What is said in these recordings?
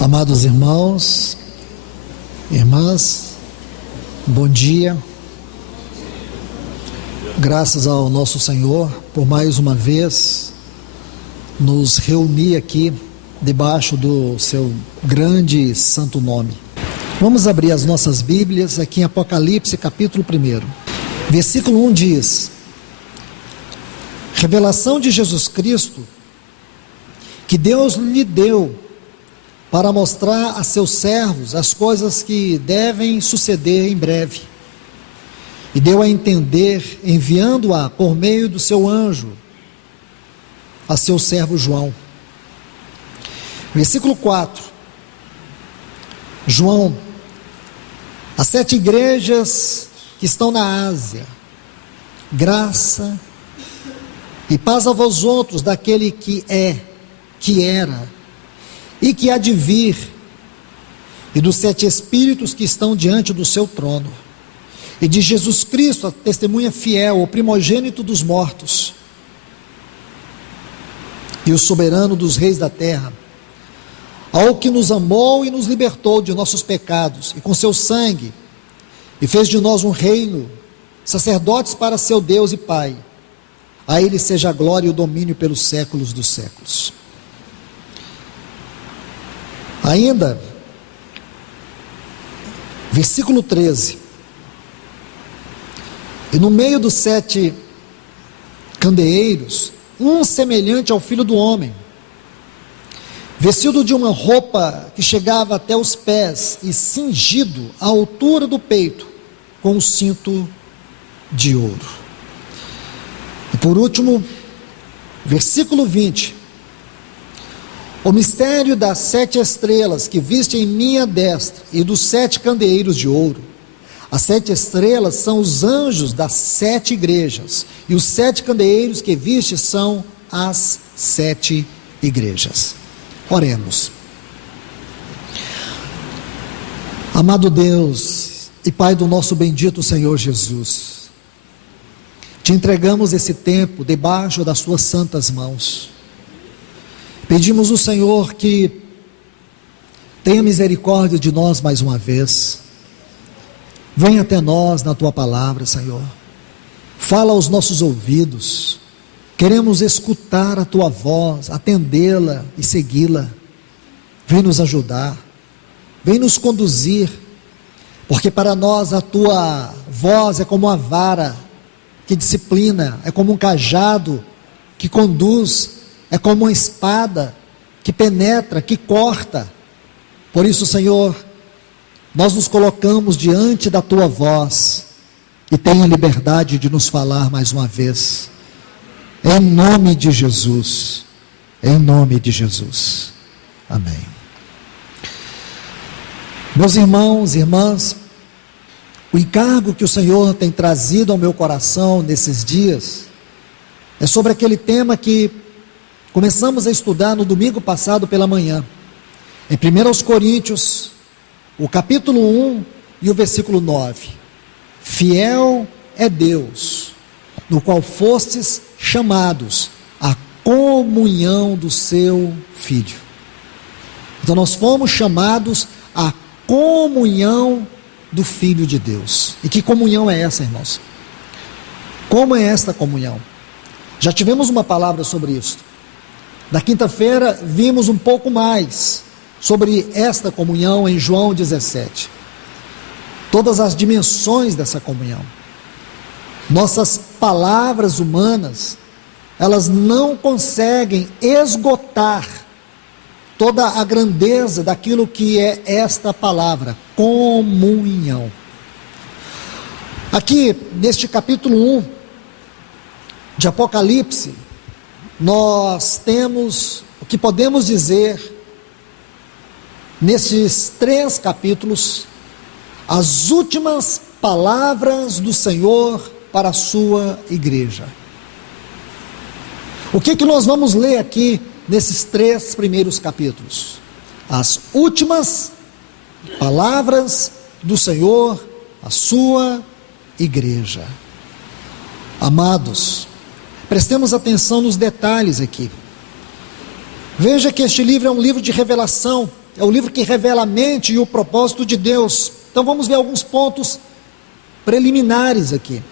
Amados irmãos, irmãs, bom dia. Graças ao nosso Senhor por mais uma vez nos reunir aqui debaixo do seu grande e santo nome. Vamos abrir as nossas Bíblias aqui em Apocalipse capítulo 1. Versículo 1 diz: revelação de Jesus Cristo que Deus lhe deu para mostrar a seus servos as coisas que devem suceder em breve. E deu a entender, enviando-a por meio do seu anjo, a seu servo João. Versículo 4. João, as 7 igrejas que estão na Ásia, graça e paz a vós outros daquele que é, que era e que há de vir, e dos 7 espíritos que estão diante do seu trono, e de Jesus Cristo, a testemunha fiel, o primogênito dos mortos, e o soberano dos reis da terra, ao que nos amou e nos libertou de nossos pecados, e com seu sangue, e fez de nós um reino, sacerdotes para seu Deus e Pai. A ele seja a glória e o domínio pelos séculos dos séculos. Ainda, versículo 13, e no meio dos 7 candeeiros, um semelhante ao Filho do Homem, vestido de uma roupa que chegava até os pés e cingido à altura do peito, com um cinto de ouro. E por último, versículo 20, o mistério das 7 estrelas que viste em minha destra e dos 7 candeeiros de ouro. As 7 estrelas são os anjos das 7 igrejas, e os 7 candeeiros que viste são as 7 igrejas. Oremos. Amado Deus e Pai do nosso bendito Senhor Jesus, te entregamos esse tempo debaixo das tuas santas mãos. Pedimos ao Senhor que tenha misericórdia de nós mais uma vez. Venha até nós na tua palavra, Senhor. Fala aos nossos ouvidos. Queremos escutar a tua voz, atendê-la e segui-la. Vem nos ajudar. Vem nos conduzir. Porque para nós a tua voz é como uma vara que disciplina, é como um cajado que conduz, é como uma espada que penetra, que corta. Por isso, Senhor, nós nos colocamos diante da tua voz e tenha liberdade de nos falar mais uma vez. Em nome de Jesus. Em nome de Jesus. Amém. Meus irmãos e irmãs, o encargo que o Senhor tem trazido ao meu coração nesses dias é sobre aquele tema que começamos a estudar no domingo passado pela manhã, em 1 Coríntios, o capítulo 1 e o versículo 9. Fiel é Deus, no qual fostes chamados à comunhão do seu Filho. Então nós fomos chamados à comunhão do Filho de Deus. E que comunhão é essa, irmãos? Como é esta comunhão? Já tivemos uma palavra sobre isso. Na quinta-feira vimos um pouco mais sobre esta comunhão em João 17. Todas as dimensões dessa comunhão. Nossas palavras humanas, elas não conseguem esgotar toda a grandeza daquilo que é esta palavra, comunhão. Aqui, neste capítulo 1 de Apocalipse, nós temos o que podemos dizer, nesses 3 capítulos, as últimas palavras do Senhor para a sua igreja. O que nós vamos ler aqui nesses 3 primeiros capítulos? As últimas palavras do Senhor à sua igreja. Amados, prestemos atenção nos detalhes aqui. Veja que este livro é um livro de revelação, é o livro que revela a mente e o propósito de Deus. Então vamos ver alguns pontos preliminares aqui.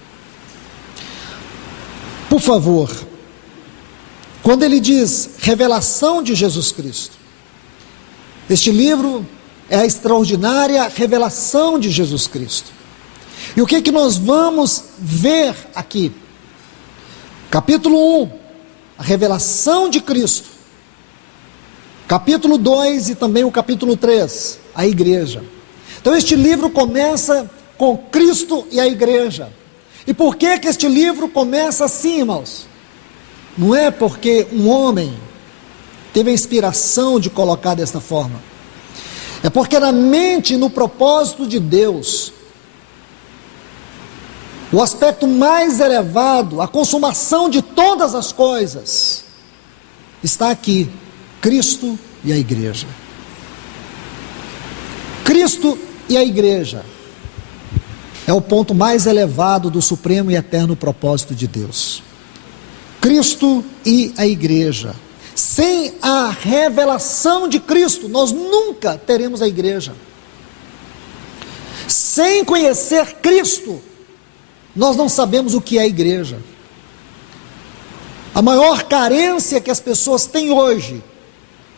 Por favor, quando ele diz revelação de Jesus Cristo, este livro é a extraordinária revelação de Jesus Cristo. E o que nós vamos ver aqui? Capítulo 1, a revelação de Cristo. Capítulo 2 e também o capítulo 3, a igreja. Então este livro começa com Cristo e a igreja. E por que este livro começa assim, irmãos? Não é porque um homem teve a inspiração de colocar desta forma. É porque na mente e no propósito de Deus, o aspecto mais elevado, a consumação de todas as coisas, está aqui, Cristo e a igreja. Cristo e a igreja é o ponto mais elevado do supremo e eterno propósito de Deus. Cristo e a igreja. Sem a revelação de Cristo, nós nunca teremos a igreja. Sem conhecer Cristo, nós não sabemos o que é a igreja. A maior carência que as pessoas têm hoje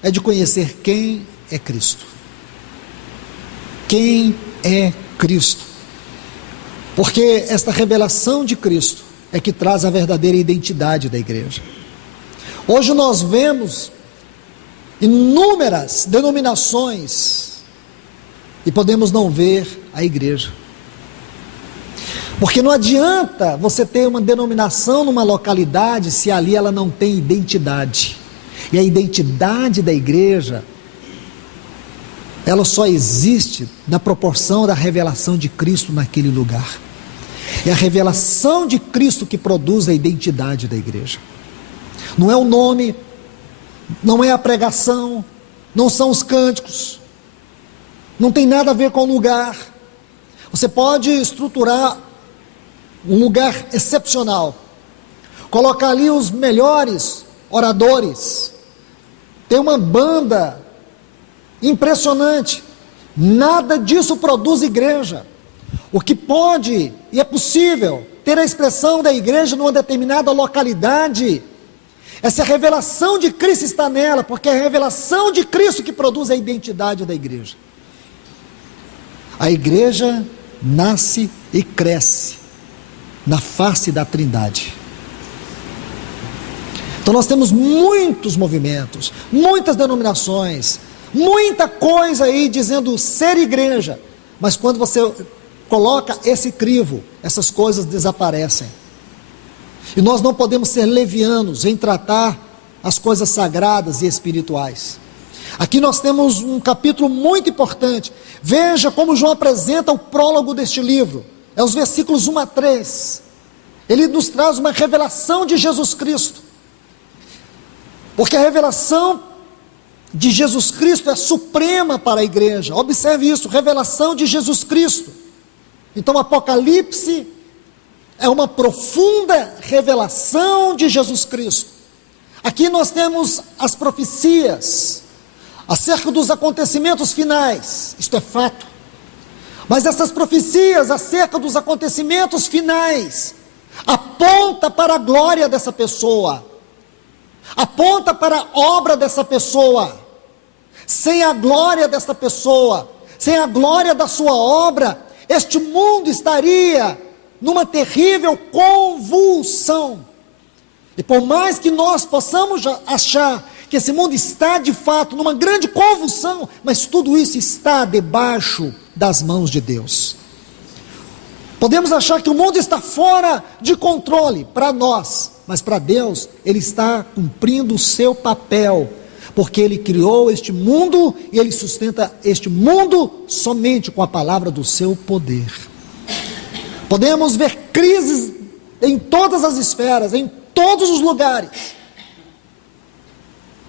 é de conhecer quem é Cristo. Quem é Cristo? Porque esta revelação de Cristo é que traz a verdadeira identidade da igreja. Hoje nós vemos inúmeras denominações e podemos não ver a igreja. Porque não adianta você ter uma denominação numa localidade se ali ela não tem identidade. E a identidade da igreja, ela só existe na proporção da revelação de Cristo naquele lugar. É a revelação de Cristo que produz a identidade da igreja. Não é o nome, não é a pregação, não são os cânticos, não tem nada a ver com o lugar. Você pode estruturar um lugar excepcional, colocar ali os melhores oradores, ter uma banda impressionante, nada disso produz igreja. O que pode e é possível ter a expressão da igreja numa determinada localidade é se a revelação de Cristo está nela, porque é a revelação de Cristo que produz a identidade da igreja. A igreja nasce e cresce na face da Trindade. Então nós temos muitos movimentos, muitas denominações, muita coisa aí dizendo ser igreja, mas quando você coloca esse crivo, essas coisas desaparecem. E nós não podemos ser levianos em tratar as coisas sagradas e espirituais. Aqui nós temos um capítulo muito importante. Veja como João apresenta o prólogo deste livro. É os versículos 1 a 3. Ele nos traz uma revelação de Jesus Cristo. Porque a revelação de Jesus Cristo é suprema para a igreja. Observe isso, revelação de Jesus Cristo. Então Apocalipse é uma profunda revelação de Jesus Cristo. Aqui nós temos as profecias acerca dos acontecimentos finais, isto é fato. Mas essas profecias acerca dos acontecimentos finais aponta para a glória dessa pessoa, aponta para a obra dessa pessoa. Sem a glória dessa pessoa, sem a glória da sua obra, este mundo estaria numa terrível convulsão. E por mais que nós possamos achar que esse mundo está de fato numa grande convulsão, mas tudo isso está debaixo das mãos de Deus. Podemos achar que o mundo está fora de controle para nós, mas para Deus ele está cumprindo o seu papel, porque ele criou este mundo e ele sustenta este mundo somente com a palavra do seu poder. Podemos ver crises em todas as esferas, em todos os lugares.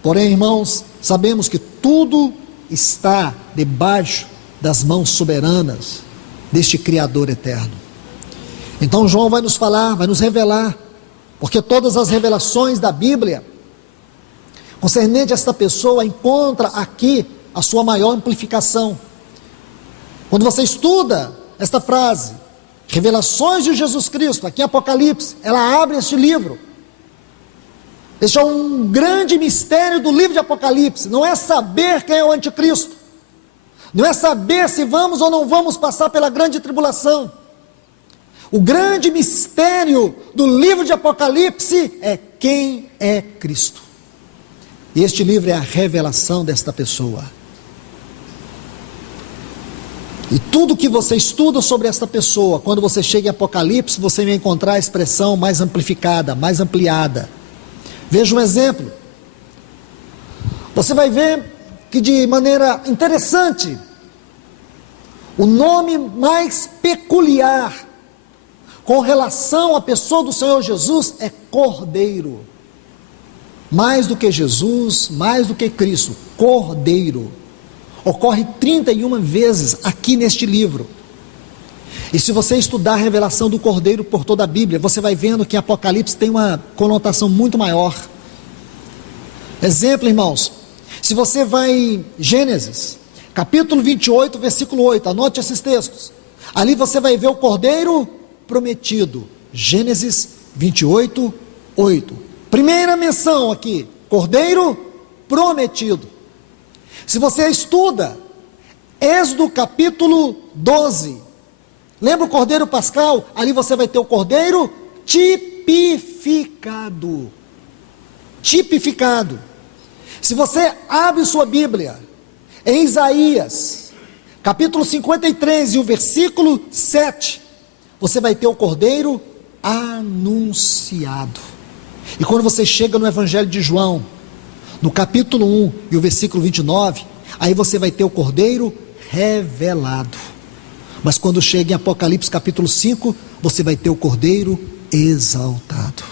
Porém, irmãos, sabemos que tudo está debaixo das mãos soberanas deste Criador eterno. Então João vai nos falar, vai nos revelar, porque todas as revelações da Bíblia concernente a esta pessoa encontra aqui a sua maior amplificação. Quando você estuda esta frase, revelações de Jesus Cristo, aqui em Apocalipse, ela abre este livro. Este é um grande mistério do livro de Apocalipse. Não é saber quem é o anticristo, não é saber se vamos ou não vamos passar pela grande tribulação. O grande mistério do livro de Apocalipse é quem é Cristo. E este livro é a revelação desta pessoa. E tudo que você estuda sobre esta pessoa, quando você chega em Apocalipse, você vai encontrar a expressão mais amplificada, mais ampliada. Veja um exemplo. Você vai ver que, de maneira interessante, o nome mais peculiar com relação à pessoa do Senhor Jesus é Cordeiro. Mais do que Jesus, mais do que Cristo, Cordeiro. Ocorre 31 vezes aqui neste livro. E se você estudar a revelação do Cordeiro por toda a Bíblia, você vai vendo que Apocalipse tem uma conotação muito maior. Exemplo, irmãos, se você vai em Gênesis, capítulo 28, versículo 8, anote esses textos. Ali você vai ver o Cordeiro prometido. Gênesis 28, 8. Primeira menção aqui, Cordeiro prometido. Se você estuda Êxodo capítulo 12, lembra o Cordeiro Pascal? Ali você vai ter o Cordeiro tipificado. Tipificado. Se você abre sua Bíblia em Isaías, capítulo 53 e o versículo 7, você vai ter o Cordeiro anunciado. E quando você chega no Evangelho de João, no capítulo 1 e o versículo 29, aí você vai ter o Cordeiro revelado. Mas quando chega em Apocalipse capítulo 5, você vai ter o Cordeiro exaltado.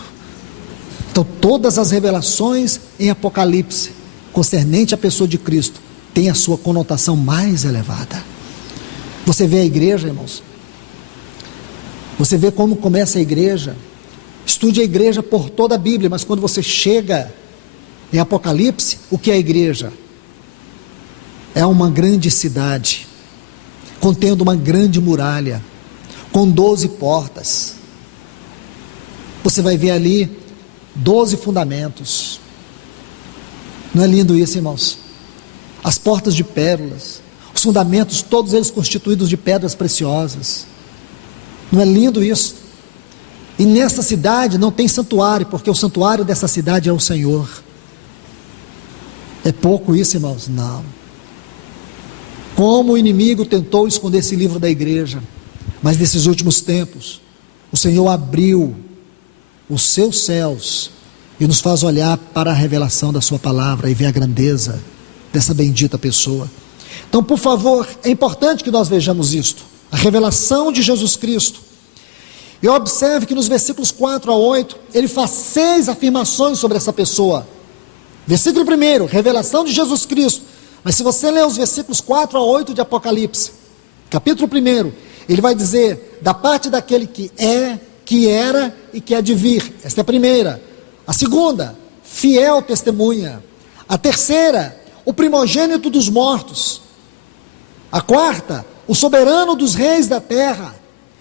Então todas as revelações em Apocalipse, concernente à pessoa de Cristo, tem a sua conotação mais elevada. Você vê a igreja, irmãos, você vê como começa a igreja. Estude a igreja por toda a Bíblia, mas quando você chega em Apocalipse, o que é a igreja? É uma grande cidade, contendo uma grande muralha, com 12 portas. Você vai ver ali 12 fundamentos. Não é lindo isso, irmãos? As portas de pérolas, os fundamentos, todos eles constituídos de pedras preciosas. Não é lindo isso? E nessa cidade não tem santuário, porque o santuário dessa cidade é o Senhor. É pouco isso, irmãos? Não. Como o inimigo tentou esconder esse livro da igreja, mas nesses últimos tempos, o Senhor abriu os seus céus e nos faz olhar para a revelação da sua palavra e ver a grandeza dessa bendita pessoa. Então, por favor, é importante que nós vejamos isto, a revelação de Jesus Cristo. E observe que nos versículos 4 a 8, ele faz 6 afirmações sobre essa pessoa. Versículo 1, revelação de Jesus Cristo. Mas se você ler os versículos 4 a 8 de Apocalipse, capítulo 1, ele vai dizer, da parte daquele que é, que era e que há de vir. Esta é a primeira. A segunda, fiel testemunha. A terceira, o primogênito dos mortos. A quarta, o soberano dos reis da terra.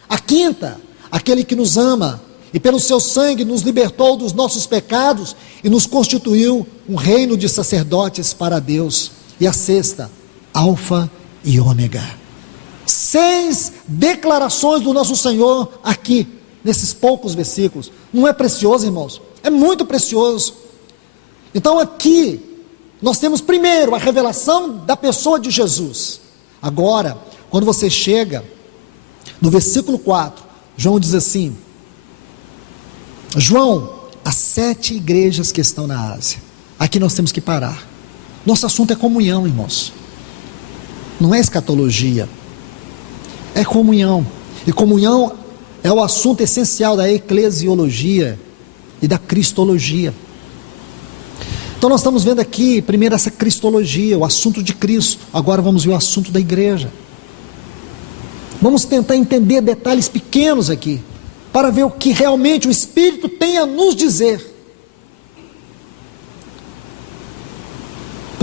A quinta, aquele que nos ama e pelo seu sangue nos libertou dos nossos pecados e nos constituiu um reino de sacerdotes para Deus. E a sexta, Alfa e Ômega. 6 declarações do nosso Senhor aqui, nesses poucos versículos. Não é precioso, irmãos? É muito precioso. Então aqui, nós temos primeiro a revelação da pessoa de Jesus. Agora, quando você chega no versículo 4, João diz assim, João, as 7 igrejas que estão na Ásia. Aqui nós temos que parar. Nosso assunto é comunhão, irmãos. Não é escatologia. É comunhão. E comunhão é o assunto essencial da eclesiologia e da cristologia. Então nós estamos vendo aqui, primeiro essa cristologia, o assunto de Cristo. Agora vamos ver o assunto da igreja. Vamos tentar entender detalhes pequenos aqui, para ver o que realmente o Espírito tem a nos dizer.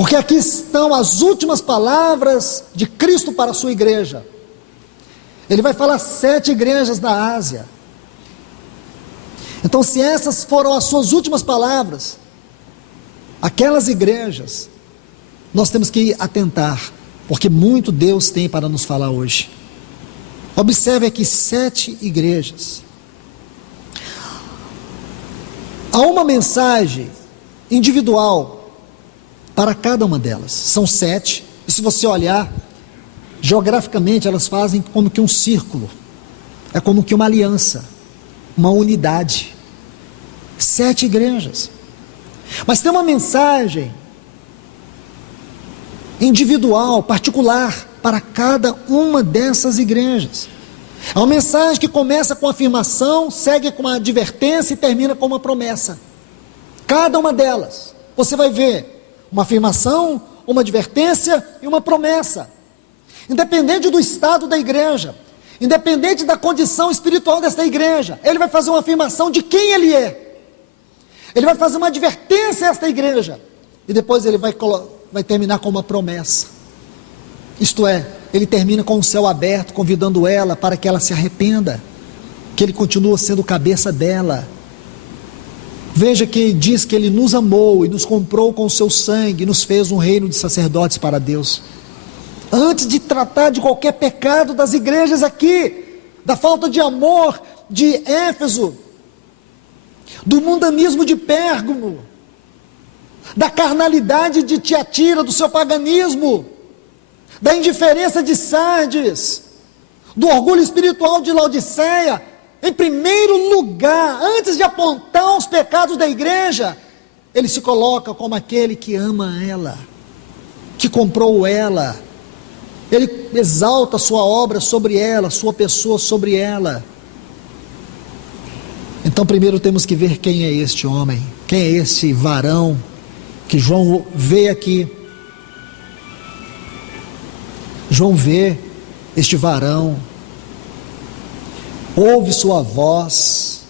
Porque aqui estão as últimas palavras de Cristo para a sua igreja. Ele vai falar 7 igrejas da Ásia. Então, se essas foram as suas últimas palavras, aquelas igrejas, nós temos que atentar, porque muito Deus tem para nos falar hoje. Observe aqui 7 igrejas. Há uma mensagem individual para cada uma delas. São 7, e se você olhar, geograficamente elas fazem como que um círculo, é como que uma aliança, uma unidade. 7 igrejas. Mas tem uma mensagem individual, particular, para cada uma dessas igrejas. É uma mensagem que começa com afirmação, segue com uma advertência e termina com uma promessa. Cada uma delas, você vai ver uma afirmação, uma advertência e uma promessa. Independente do estado da igreja, independente da condição espiritual desta igreja, ele vai fazer uma afirmação de quem ele é. Ele vai fazer uma advertência a esta igreja, e depois ele vai terminar com uma promessa. Isto é, ele termina com o céu aberto, convidando ela para que ela se arrependa, que ele continua sendo cabeça dela. Veja que diz que ele nos amou e nos comprou com o seu sangue, e nos fez um reino de sacerdotes para Deus. Antes de tratar de qualquer pecado das igrejas aqui, da falta de amor de Éfeso, do mundanismo de Pérgamo, da carnalidade de Tiatira, do seu paganismo, da indiferença de Sardes, do orgulho espiritual de Laodiceia, em primeiro lugar, antes de apontar os pecados da igreja, ele se coloca como aquele que ama ela, que comprou ela, ele exalta a sua obra sobre ela, sua pessoa sobre ela. Então primeiro temos que ver quem é este homem, quem é esse varão, que João vê aqui. João vê este varão, ouve sua voz.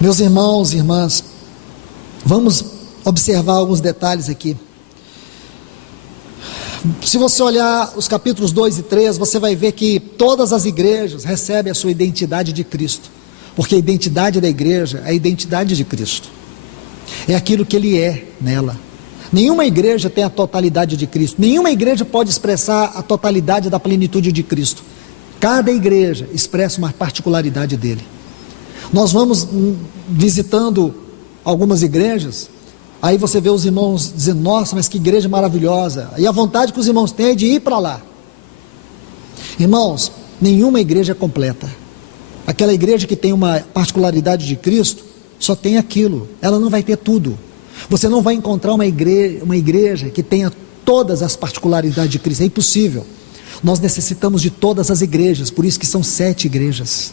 Meus irmãos e irmãs, vamos observar alguns detalhes aqui. Se você olhar os capítulos 2 e 3, você vai ver que todas as igrejas recebem a sua identidade de Cristo, porque a identidade da igreja é a identidade de Cristo, é aquilo que Ele é nela. Nenhuma igreja tem a totalidade de Cristo, nenhuma igreja pode expressar a totalidade da plenitude de Cristo. Cada igreja expressa uma particularidade dele. Nós vamos visitando algumas igrejas, aí você vê os irmãos dizendo, nossa, mas que igreja maravilhosa, e a vontade que os irmãos têm é de ir para lá. Irmãos, nenhuma igreja é completa. Aquela igreja que tem uma particularidade de Cristo, só tem aquilo, ela não vai ter tudo. Você não vai encontrar uma igreja que tenha todas as particularidades de Cristo, é impossível. Nós necessitamos de todas as igrejas, por isso que são 7 igrejas.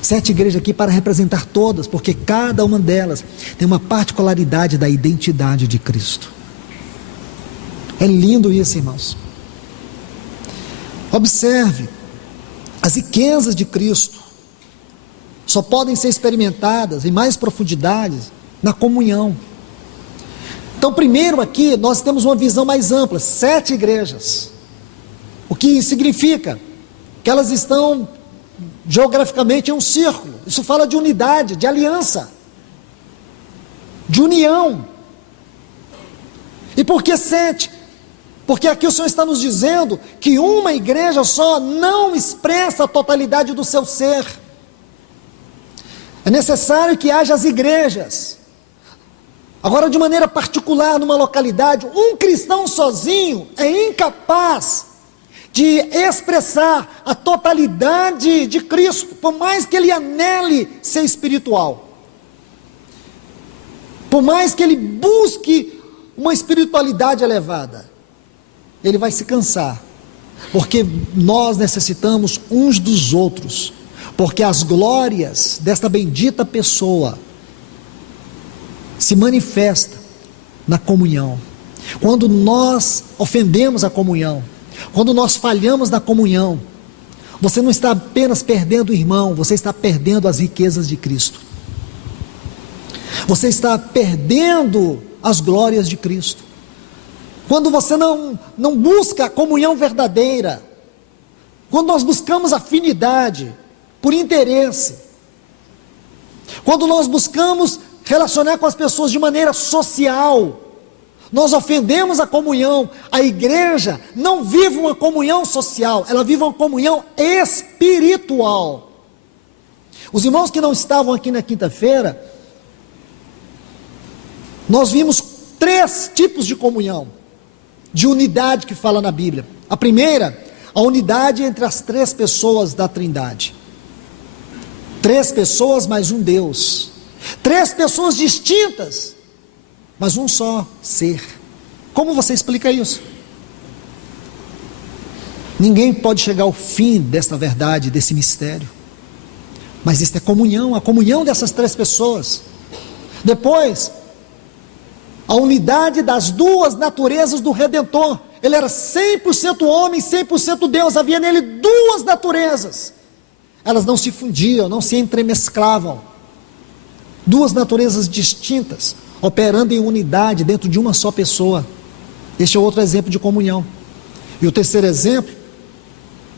7 igrejas aqui para representar todas, porque cada uma delas tem uma particularidade da identidade de Cristo. É lindo isso, irmãos. Observe, as riquezas de Cristo só podem ser experimentadas em mais profundidades na comunhão. Então, primeiro aqui, nós temos uma visão mais ampla, 7 igrejas. O que significa que elas estão geograficamente em um círculo. Isso fala de unidade, de aliança, de união. E por que 7? Porque aqui o Senhor está nos dizendo que uma igreja só não expressa a totalidade do seu ser. É necessário que haja as igrejas. Agora, de maneira particular, numa localidade, um cristão sozinho é incapaz de expressar a totalidade de Cristo, por mais que ele anele ser espiritual, por mais que ele busque uma espiritualidade elevada, ele vai se cansar, porque nós necessitamos uns dos outros, porque as glórias desta bendita pessoa se manifestam na comunhão. Quando nós ofendemos a comunhão, quando nós falhamos na comunhão, você não está apenas perdendo o irmão, você está perdendo as riquezas de Cristo. Você está perdendo as glórias de Cristo. Quando você não busca a comunhão verdadeira, quando nós buscamos afinidade por interesse, quando nós buscamos relacionar com as pessoas de maneira social, nós ofendemos a comunhão. A igreja não vive uma comunhão social, ela vive uma comunhão espiritual. Os irmãos que não estavam aqui na quinta-feira, nós vimos 3 tipos de comunhão, de unidade que fala na Bíblia. A primeira, a unidade entre as 3 pessoas da Trindade. 3 pessoas mais um Deus. 3 pessoas distintas, mas um só ser. Como você explica isso? Ninguém pode chegar ao fim desta verdade, desse mistério. Mas isso é comunhão, a comunhão dessas 3 pessoas. Depois, a unidade das 2 naturezas do Redentor. Ele era 100% homem, 100% Deus. Havia nele 2 naturezas. Elas não se fundiam, não se entremesclavam. 2 naturezas distintas, operando em unidade dentro de uma só pessoa. Este é outro exemplo de comunhão. E o terceiro exemplo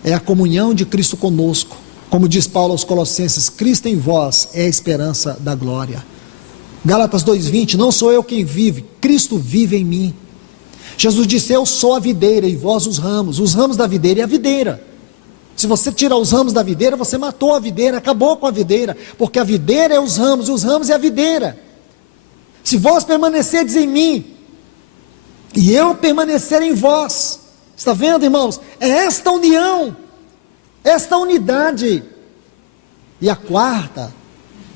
é a comunhão de Cristo conosco. Como diz Paulo aos Colossenses, Cristo em vós é a esperança da glória. Gálatas 2:20, não sou eu quem vive, Cristo vive em mim. Jesus disse, eu sou a videira e vós os ramos da videira e a videira. Se você tirar os ramos da videira, você matou a videira, acabou com a videira, porque a videira é os ramos, e os ramos é a videira. Se vós permanecerdes em mim, e eu permanecer em vós, está vendo, irmãos? É esta união, esta unidade. E a quarta,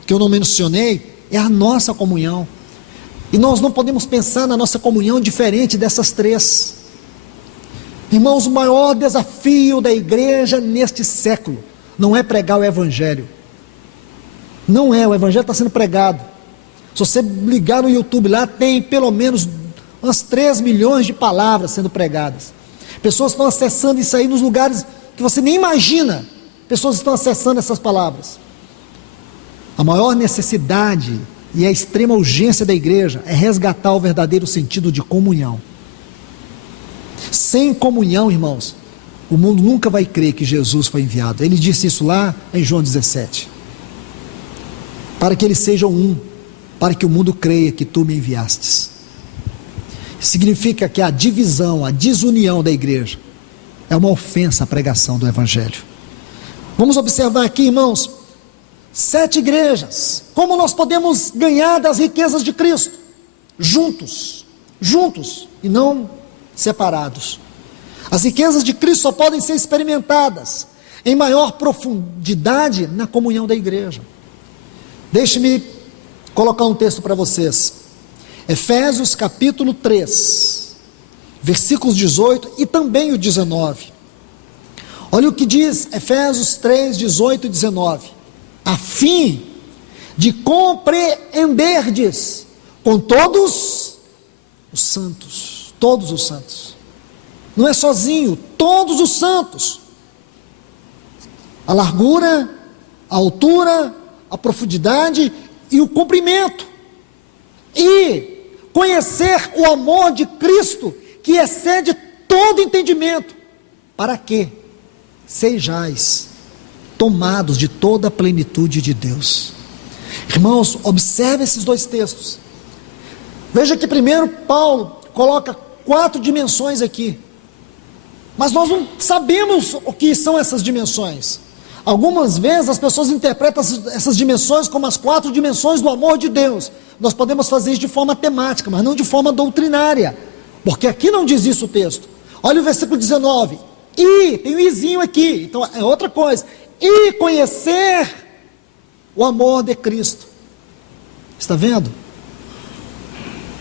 que eu não mencionei, é a nossa comunhão. E nós não podemos pensar na nossa comunhão diferente dessas 3. Irmãos, o maior desafio da igreja neste século não é pregar o evangelho. Não é, o evangelho está sendo pregado. Se você ligar no YouTube lá, tem pelo menos umas 3 milhões de palavras sendo pregadas. Pessoas estão acessando isso aí nos lugares que você nem imagina. Pessoas estão acessando essas palavras. A maior necessidade e a extrema urgência da igreja é resgatar o verdadeiro sentido de comunhão. Sem comunhão, irmãos, o mundo nunca vai crer que Jesus foi enviado. Ele disse isso lá em João 17. Para que eles sejam um, para que o mundo creia que tu me enviastes. Significa que a divisão, a desunião da igreja é uma ofensa à pregação do evangelho. Vamos observar aqui, irmãos, 7 igrejas. Como nós podemos ganhar das riquezas de Cristo? Juntos e não separados. As riquezas de Cristo só podem ser experimentadas em maior profundidade na comunhão da igreja. Deixe-me colocar um texto para vocês. Efésios capítulo 3, versículos 18 e também o 19. Olha o que diz Efésios 3, 18 e 19. A fim de compreenderdes com todos os santos. Todos os santos. Não é sozinho, todos os santos. A largura, a altura, a profundidade e o comprimento. E conhecer o amor de Cristo, que excede todo entendimento, para que sejais tomados de toda a plenitude de Deus. Irmãos, observe esses 2 textos. Veja que primeiro Paulo coloca 4 dimensões aqui, mas nós não sabemos o que são essas dimensões. Algumas vezes as pessoas interpretam essas dimensões como as 4 dimensões do amor de Deus. Nós podemos fazer isso de forma temática, mas não de forma doutrinária, porque aqui não diz isso o texto. Olha o versículo 19, e, tem um izinho aqui, então é outra coisa, e conhecer o amor de Cristo. Está vendo?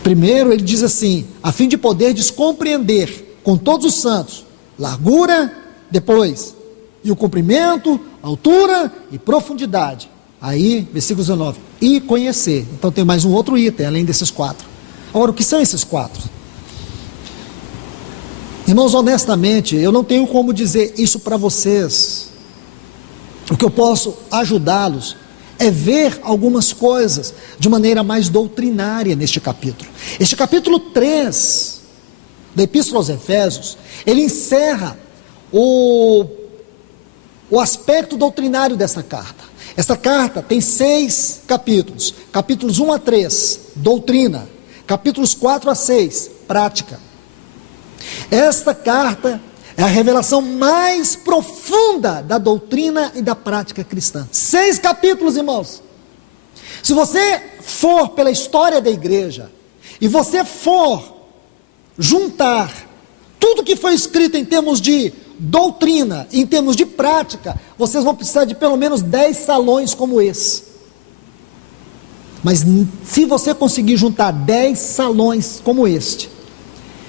Primeiro ele diz assim, a fim de poderdes compreender com todos os santos, largura, depois, e o comprimento, altura e profundidade. Aí, versículo 19, e conhecer. Então tem mais um outro item, além desses 4. Agora, o que são esses 4? Irmãos, honestamente, eu não tenho como dizer isso para vocês. O que eu posso ajudá-los é ver algumas coisas de maneira mais doutrinária neste capítulo. Este capítulo 3 da Epístola aos Efésios, ele encerra o aspecto doutrinário dessa carta. Essa carta tem 6 capítulos, capítulos 1 a 3, doutrina, capítulos 4 a 6, prática. Esta carta é a revelação mais profunda da doutrina e da prática cristã. 6 capítulos, irmãos. Se você for pela história da igreja, e você for juntar tudo que foi escrito em termos de doutrina, em termos de prática, vocês vão precisar de pelo menos 10 salões como esse. Mas se você conseguir juntar 10 salões como este,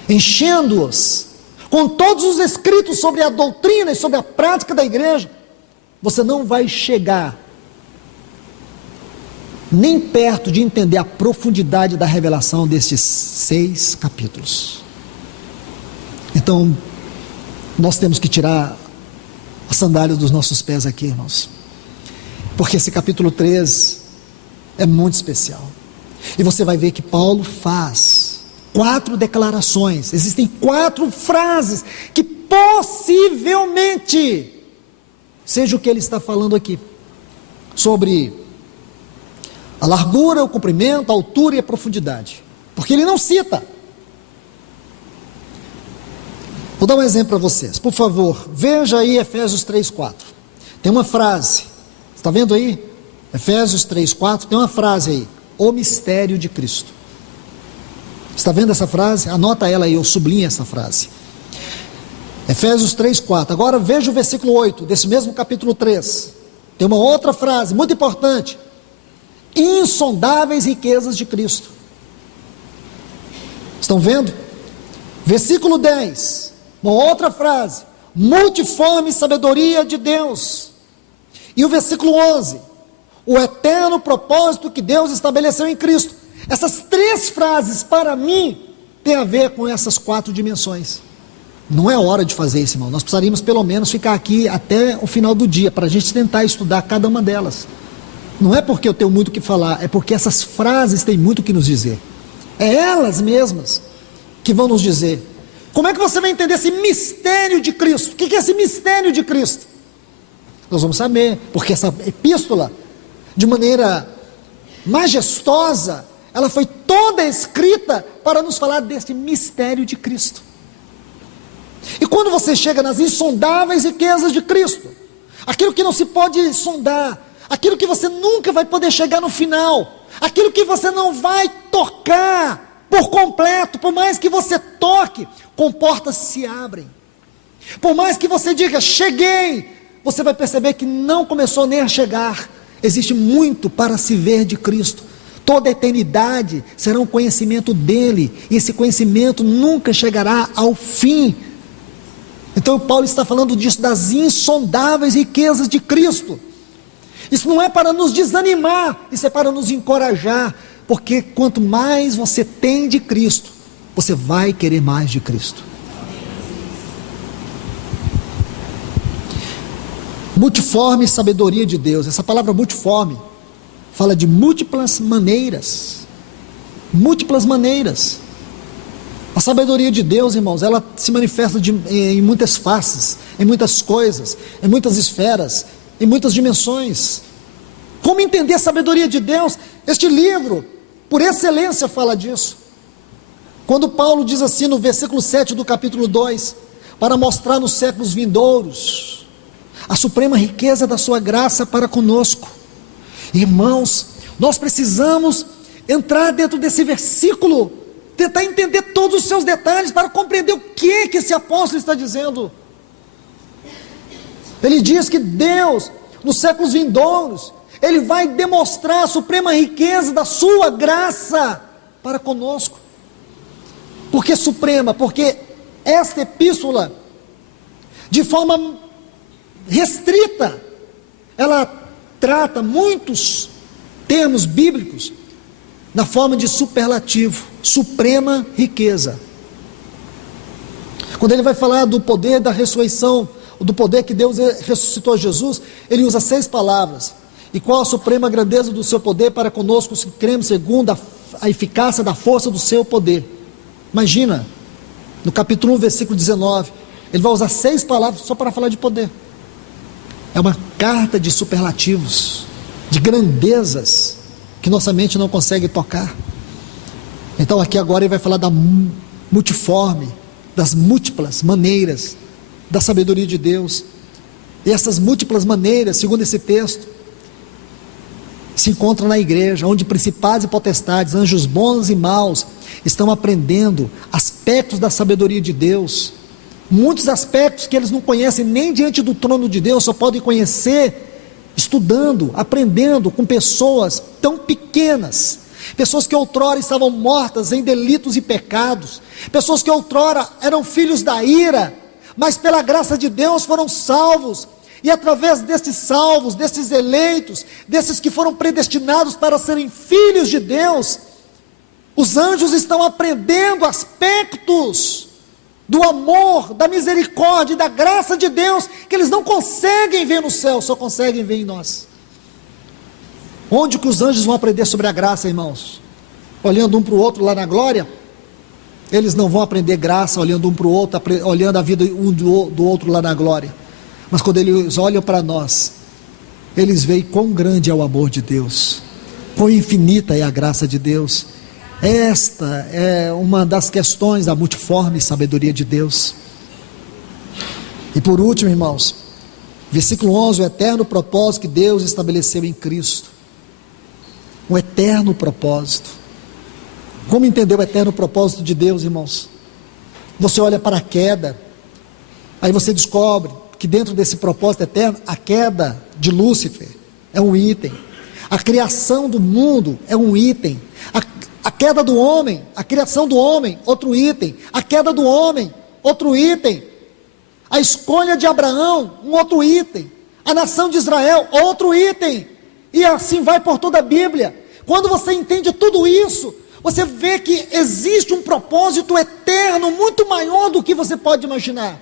enchendo-os com todos os escritos sobre a doutrina e sobre a prática da igreja, você não vai chegar nem perto de entender a profundidade da revelação destes 6 capítulos. Então, nós temos que tirar as sandálias dos nossos pés aqui, irmãos, porque esse capítulo 3 é muito especial. E você vai ver que Paulo faz 4 declarações, existem 4 frases que possivelmente seja o que ele está falando aqui, sobre a largura, o comprimento, a altura e a profundidade, porque ele não cita. Vou dar um exemplo para vocês, por favor, veja aí Efésios 3:4, tem uma frase, está vendo aí? Efésios 3:4, tem uma frase aí, o mistério de Cristo. Está vendo essa frase? Anota ela aí, eu sublinho essa frase. Efésios 3:4. Agora veja o versículo 8, desse mesmo capítulo 3. Tem uma outra frase, muito importante. Insondáveis riquezas de Cristo. Estão vendo? Versículo 10. Uma outra frase. Multiforme sabedoria de Deus. E o versículo 11. O eterno propósito que Deus estabeleceu em Cristo. Essas 3 frases, para mim, têm a ver com essas 4 dimensões. Não é hora de fazer isso, irmão. Nós precisaríamos pelo menos ficar aqui até o final do dia, para a gente tentar estudar cada uma delas. Não é porque eu tenho muito o que falar, é porque essas frases têm muito o que nos dizer. É elas mesmas que vão nos dizer. Como é que você vai entender esse mistério de Cristo? O que é esse mistério de Cristo? Nós vamos saber, porque essa epístola, de maneira majestosa, ela foi toda escrita para nos falar desse mistério de Cristo. E quando você chega nas insondáveis riquezas de Cristo, aquilo que não se pode sondar, aquilo que você nunca vai poder chegar no final, aquilo que você não vai tocar por completo, por mais que você toque, com portas se abrem. Por mais que você diga, cheguei, você vai perceber que não começou nem a chegar. Existe muito para se ver de Cristo. Toda a eternidade será um conhecimento dele, e esse conhecimento nunca chegará ao fim. Então Paulo está falando disso, das insondáveis riquezas de Cristo. Isso não é para nos desanimar, isso é para nos encorajar, porque quanto mais você tem de Cristo, você vai querer mais de Cristo. Multiforme sabedoria de Deus. Essa palavra multiforme fala de múltiplas maneiras. Múltiplas maneiras. A sabedoria de Deus, irmãos, ela se manifesta em muitas faces, em muitas coisas, em muitas esferas, em muitas dimensões. Como entender a sabedoria de Deus? Este livro, por excelência, fala disso. Quando Paulo diz assim no versículo 7 do capítulo 2, para mostrar nos séculos vindouros a suprema riqueza da sua graça para conosco. Irmãos, nós precisamos entrar dentro desse versículo, tentar entender todos os seus detalhes para compreender o que esse apóstolo está dizendo. Ele diz que Deus, nos séculos vindouros, Ele vai demonstrar a suprema riqueza da sua graça para conosco. Por que suprema? Porque esta epístola, de forma restrita, ela trata muitos termos bíblicos na forma de superlativo, suprema riqueza. Quando ele vai falar do poder da ressurreição, do poder que Deus ressuscitou Jesus, ele usa 6 palavras. E qual a suprema grandeza do seu poder para conosco, se cremos segundo a eficácia da força do seu poder. Imagina, no capítulo 1, versículo 19, ele vai usar 6 palavras só para falar de poder. É uma carta de superlativos, de grandezas, que nossa mente não consegue tocar. Então aqui agora ele vai falar da multiforme, das múltiplas maneiras, da sabedoria de Deus. E essas múltiplas maneiras, segundo esse texto, se encontram na igreja, onde principados e potestades, anjos bons e maus, estão aprendendo aspectos da sabedoria de Deus, muitos aspectos que eles não conhecem nem diante do trono de Deus, só podem conhecer estudando, aprendendo com pessoas tão pequenas, pessoas que outrora estavam mortas em delitos e pecados, pessoas que outrora eram filhos da ira, mas pela graça de Deus foram salvos. E através desses salvos, desses eleitos, desses que foram predestinados para serem filhos de Deus, os anjos estão aprendendo aspectos do amor, da misericórdia e da graça de Deus, que eles não conseguem ver no céu, só conseguem ver em nós. Onde que os anjos vão aprender sobre a graça, irmãos? Olhando um para o outro lá na glória? Eles não vão aprender graça olhando um para o outro, olhando a vida um do outro lá na glória. Mas quando eles olham para nós, eles veem quão grande é o amor de Deus, quão infinita é a graça de Deus. Esta é uma das questões da multiforme sabedoria de Deus. E por último, irmãos, versículo 11, o eterno propósito que Deus estabeleceu em Cristo. Um eterno propósito. Como entender o eterno propósito de Deus, irmãos? Você olha para a queda, aí você descobre que dentro desse propósito eterno, a queda de Lúcifer é um item, a criação do mundo é um item, a queda do homem, a criação do homem, outro item, a queda do homem, outro item, a escolha de Abraão, um outro item, a nação de Israel, outro item, e assim vai por toda a Bíblia. Quando você entende tudo isso, você vê que existe um propósito eterno, muito maior do que você pode imaginar.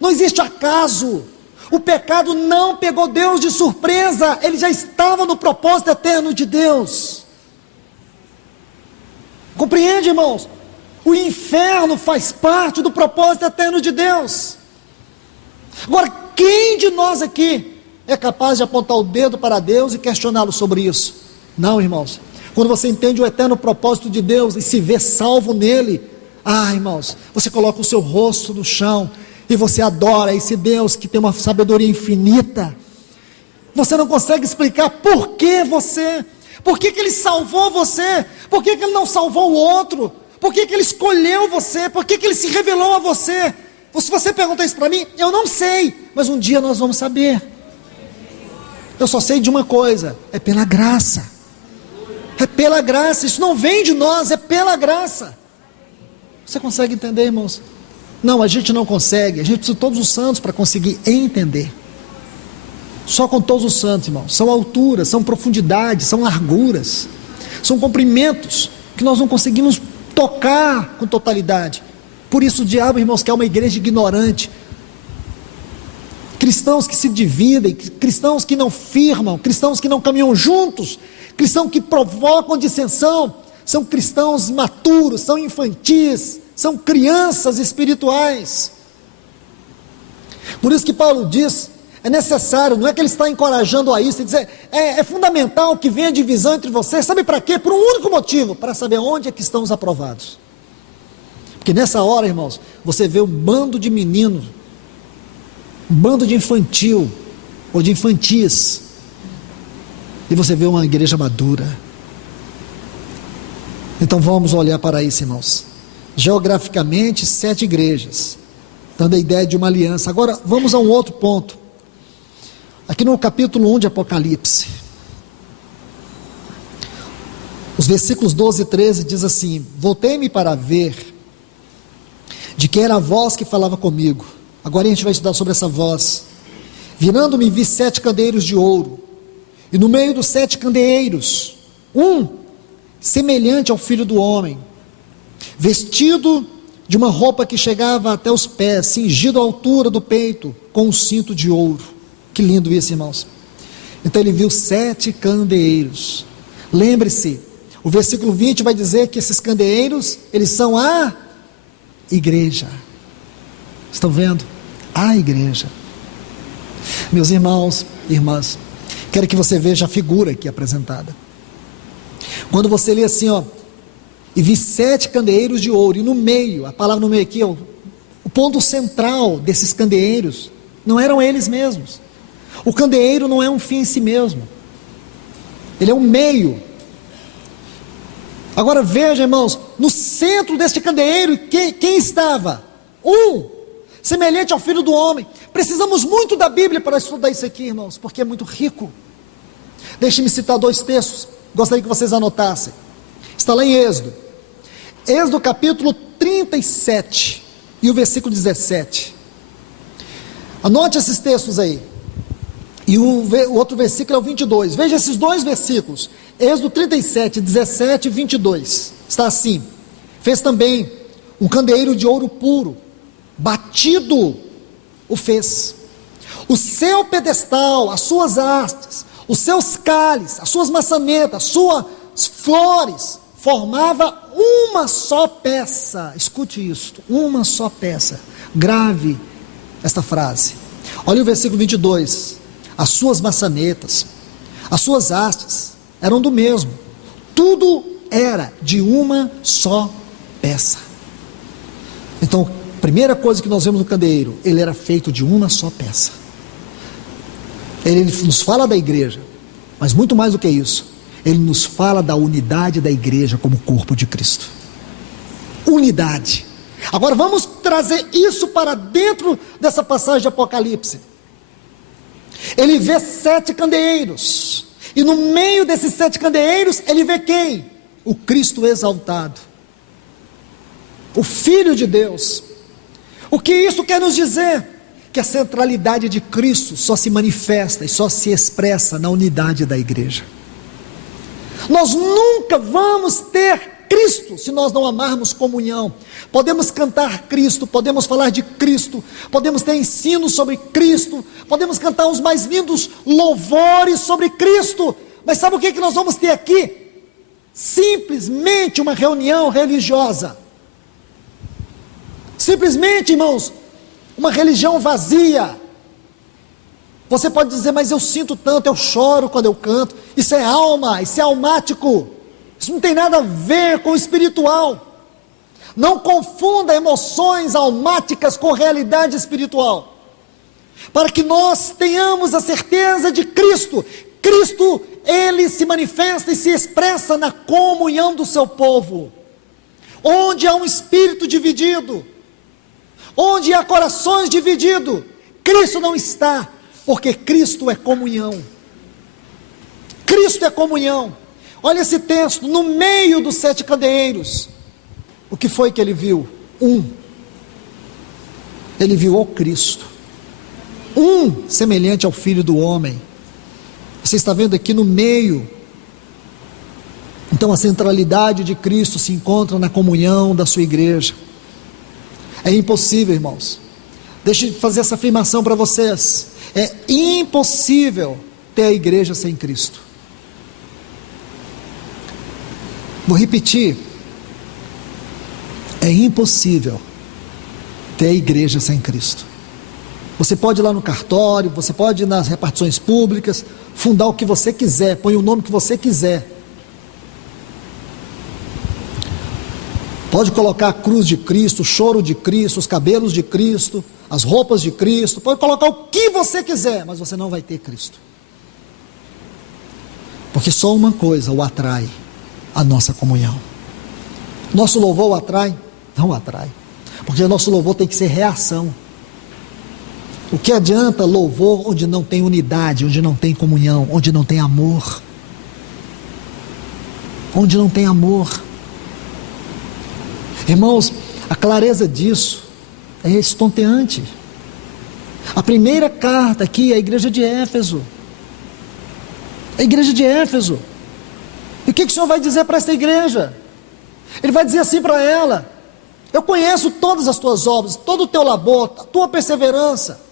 Não existe acaso. O pecado não pegou Deus de surpresa, ele já estava no propósito eterno de Deus. Compreende, irmãos? O inferno faz parte do propósito eterno de Deus. Agora, quem de nós aqui é capaz de apontar o dedo para Deus e questioná-lo sobre isso? Não, irmãos. Quando você entende o eterno propósito de Deus e se vê salvo nele, irmãos, você coloca o seu rosto no chão e você adora esse Deus que tem uma sabedoria infinita. Você não consegue explicar por que Ele salvou você, por que Ele não salvou o outro, por que Ele escolheu você, por que Ele se revelou a você. Se você perguntar isso para mim, eu não sei, mas um dia nós vamos saber. Eu só sei de uma coisa, é pela graça. É pela graça, isso não vem de nós, é pela graça. Você consegue entender, irmãos? Não, a gente não consegue, a gente precisa de todos os santos para conseguir entender. Só com todos os santos, irmãos. São alturas, são profundidades, são larguras, são comprimentos que nós não conseguimos tocar com totalidade. Por isso o diabo, irmãos, quer uma igreja ignorante, cristãos que se dividem, cristãos que não firmam, cristãos que não caminham juntos, cristãos que provocam dissensão. São cristãos imaturos, são infantis, são crianças espirituais. Por isso que Paulo diz, é necessário, não é que ele está encorajando a isso, ele diz, é fundamental que venha divisão entre vocês, sabe para quê? Por um único motivo, para saber onde é que estão os aprovados. Porque nessa hora, irmãos, você vê um bando de meninos, um bando de infantil, ou de infantis, e você vê uma igreja madura. Então vamos olhar para isso, irmãos. Geograficamente, 7 igrejas, dando a ideia de uma aliança. Agora vamos a um outro ponto, aqui no capítulo 1 de Apocalipse, os versículos 12 e 13 diz assim: voltei-me para ver de quem era a voz que falava comigo. Agora a gente vai estudar sobre essa voz. Virando-me, vi 7 candeeiros de ouro, e no meio dos 7 candeeiros, um semelhante ao Filho do Homem, vestido de uma roupa que chegava até os pés, cingido à altura do peito, com um cinto de ouro. Que lindo isso, irmãos. Então ele viu 7 candeeiros. Lembre-se, o versículo 20 vai dizer que esses candeeiros, eles são a igreja. Estão vendo? A igreja. Meus irmãos e irmãs, quero que você veja a figura aqui apresentada. Quando você lê assim, ó, e vi 7 candeeiros de ouro, e no meio, a palavra no meio aqui, ó, o ponto central desses candeeiros, não eram eles mesmos. O candeeiro não é um fim em si mesmo, ele é um meio. Agora veja, irmãos, no centro deste candeeiro, quem estava? Semelhante ao Filho do Homem. Precisamos muito da Bíblia para estudar isso aqui, irmãos, porque é muito rico. Deixe-me citar 2 textos, gostaria que vocês anotassem. Está lá em Êxodo capítulo 37 e o versículo 17. Anote esses textos aí. E o outro versículo é o 22. Veja esses 2 versículos. Êxodo 37, 17 e 22. Está assim: fez também um candeeiro de ouro puro, batido o fez. O seu pedestal, as suas hastes, os seus cálices, as suas maçanetas, as suas flores, formava uma só peça. Escute isto, uma só peça. Grave esta frase. Olha o versículo 22. As suas maçanetas, as suas hastes eram do mesmo. Tudo era de uma só peça. Então, a primeira coisa que nós vemos no candeeiro, ele era feito de uma só peça. Ele nos fala da igreja, mas muito mais do que isso, ele nos fala da unidade da igreja como corpo de Cristo. Unidade. Agora vamos trazer isso para dentro dessa passagem de Apocalipse. Ele vê 7 candeeiros, e no meio desses 7 candeeiros, ele vê quem? O Cristo exaltado, o Filho de Deus. O que isso quer nos dizer? Que a centralidade de Cristo só se manifesta e só se expressa na unidade da igreja. Nós nunca vamos ter Cristo se nós não amarmos comunhão. Podemos cantar Cristo, podemos falar de Cristo, podemos ter ensino sobre Cristo, podemos cantar os mais lindos louvores sobre Cristo, mas sabe o que nós vamos ter aqui? Simplesmente uma reunião religiosa. Simplesmente, irmãos, uma religião vazia. Você pode dizer, mas eu sinto tanto, eu choro quando eu canto. Isso é alma, isso é almático. Isso não tem nada a ver com o espiritual. Não confunda emoções almáticas com realidade espiritual. Para que nós tenhamos a certeza de Cristo. Cristo, Ele se manifesta e se expressa na comunhão do seu povo. Onde há um espírito dividido, onde há corações divididos, Cristo não está, porque Cristo é comunhão. Cristo é comunhão. Olha esse texto, no meio dos 7 candeeiros, o que foi que ele viu? Ele viu ao Cristo, semelhante ao Filho do Homem. Você está vendo aqui no meio. Então a centralidade de Cristo se encontra na comunhão da sua igreja. É impossível, irmãos, deixa eu fazer essa afirmação para vocês, é impossível ter a igreja sem Cristo. Vou repetir, é impossível ter a igreja sem Cristo. Você pode ir lá no cartório, você pode ir nas repartições públicas, fundar o que você quiser, põe o nome que você quiser. Pode colocar a cruz de Cristo, o choro de Cristo, os cabelos de Cristo, as roupas de Cristo, pode colocar o que você quiser, mas você não vai ter Cristo. Porque só uma coisa o atrai, a nossa comunhão. Nosso louvor o atrai? Não o atrai, porque nosso louvor tem que ser reação. O que adianta louvor onde não tem unidade, onde não tem comunhão, onde não tem amor? Onde não tem amor. Irmãos, a clareza disso é estonteante. A primeira carta aqui é a igreja de Éfeso. A igreja de Éfeso. E o que o Senhor vai dizer para essa igreja? Ele vai dizer assim para ela: eu conheço todas as tuas obras, todo o teu labor, a tua perseverança.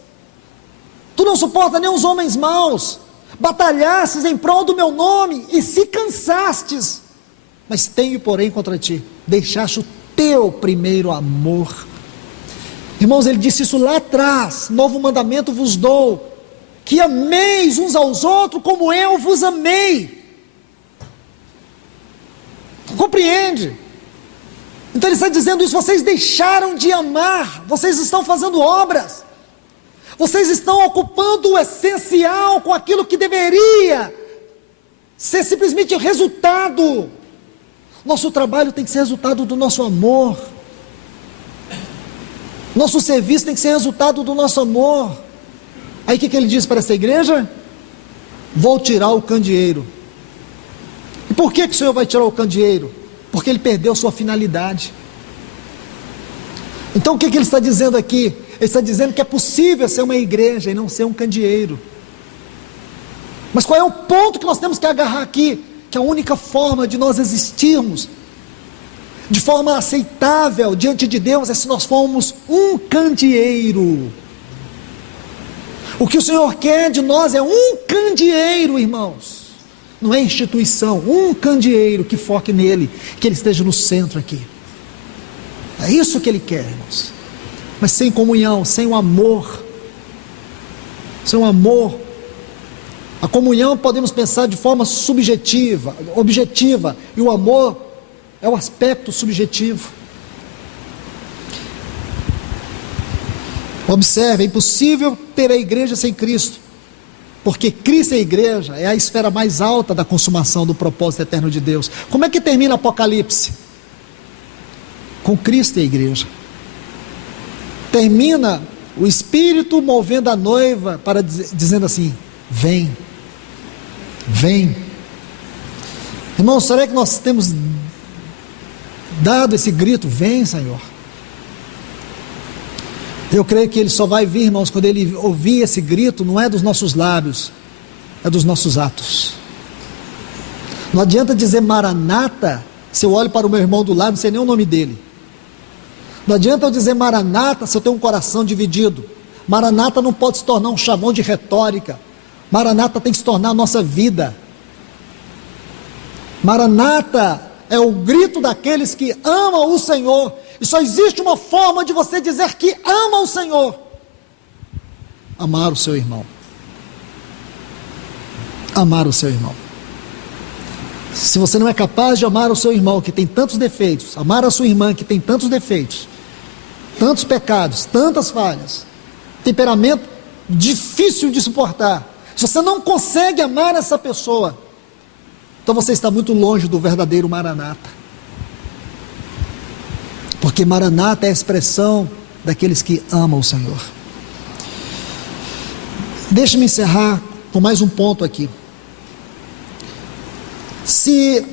Tu não suporta nem os homens maus, batalhastes em prol do meu nome, e se cansastes, mas tenho, porém, contra ti, deixaste o teu primeiro amor. Irmãos, ele disse isso lá atrás: novo mandamento vos dou, que ameis uns aos outros como eu vos amei. Compreende? Então ele está dizendo isso: vocês deixaram de amar, vocês estão fazendo obras, vocês estão ocupando o essencial com aquilo que deveria ser simplesmente o resultado. Nosso trabalho tem que ser resultado do nosso amor, nosso serviço tem que ser resultado do nosso amor. Aí o que ele diz para essa igreja? Vou tirar o candeeiro. E por que o Senhor vai tirar o candeeiro? Porque ele perdeu sua finalidade. Então o que ele está dizendo aqui? Ele está dizendo que é possível ser uma igreja e não ser um candeeiro. Mas qual é o ponto que nós temos que agarrar aqui? Que a única forma de nós existirmos de forma aceitável diante de Deus é se nós formos um candeeiro. O que o Senhor quer de nós é um candeeiro, irmãos. Não é instituição, um candeeiro que foque nele, que ele esteja no centro aqui. É isso que ele quer, irmãos. Mas sem comunhão, sem o amor, sem o amor. A comunhão podemos pensar de forma subjetiva, objetiva, e o amor é o aspecto subjetivo. Observe, é impossível ter a igreja sem Cristo, porque Cristo e a igreja é a esfera mais alta da consumação do propósito eterno de Deus. Como é que termina Apocalipse? Com Cristo e a igreja. Termina o Espírito movendo a noiva para dizendo assim: vem, vem. Irmãos, será que nós temos dado esse grito: vem, Senhor? Eu creio que ele só vai vir, irmãos, quando ele ouvir esse grito, não é dos nossos lábios, é dos nossos atos. Não adianta dizer Maranata, se eu olho para o meu irmão do lado, não sei nem o nome dele. Não adianta eu dizer Maranata se eu tenho um coração dividido. Maranata não pode se tornar um chavão de retórica. Maranata tem que se tornar a nossa vida. Maranata é o grito daqueles que amam o Senhor. E só existe uma forma de você dizer que ama o Senhor: amar o seu irmão. Amar o seu irmão. Se você não é capaz de amar o seu irmão que tem tantos defeitos, amar a sua irmã que tem tantos defeitos, tantos pecados, tantas falhas, temperamento difícil de suportar, se você não consegue amar essa pessoa, então você está muito longe do verdadeiro Maranata. Porque Maranata é a expressão daqueles que amam o Senhor. Deixe-me encerrar com mais um ponto aqui. Se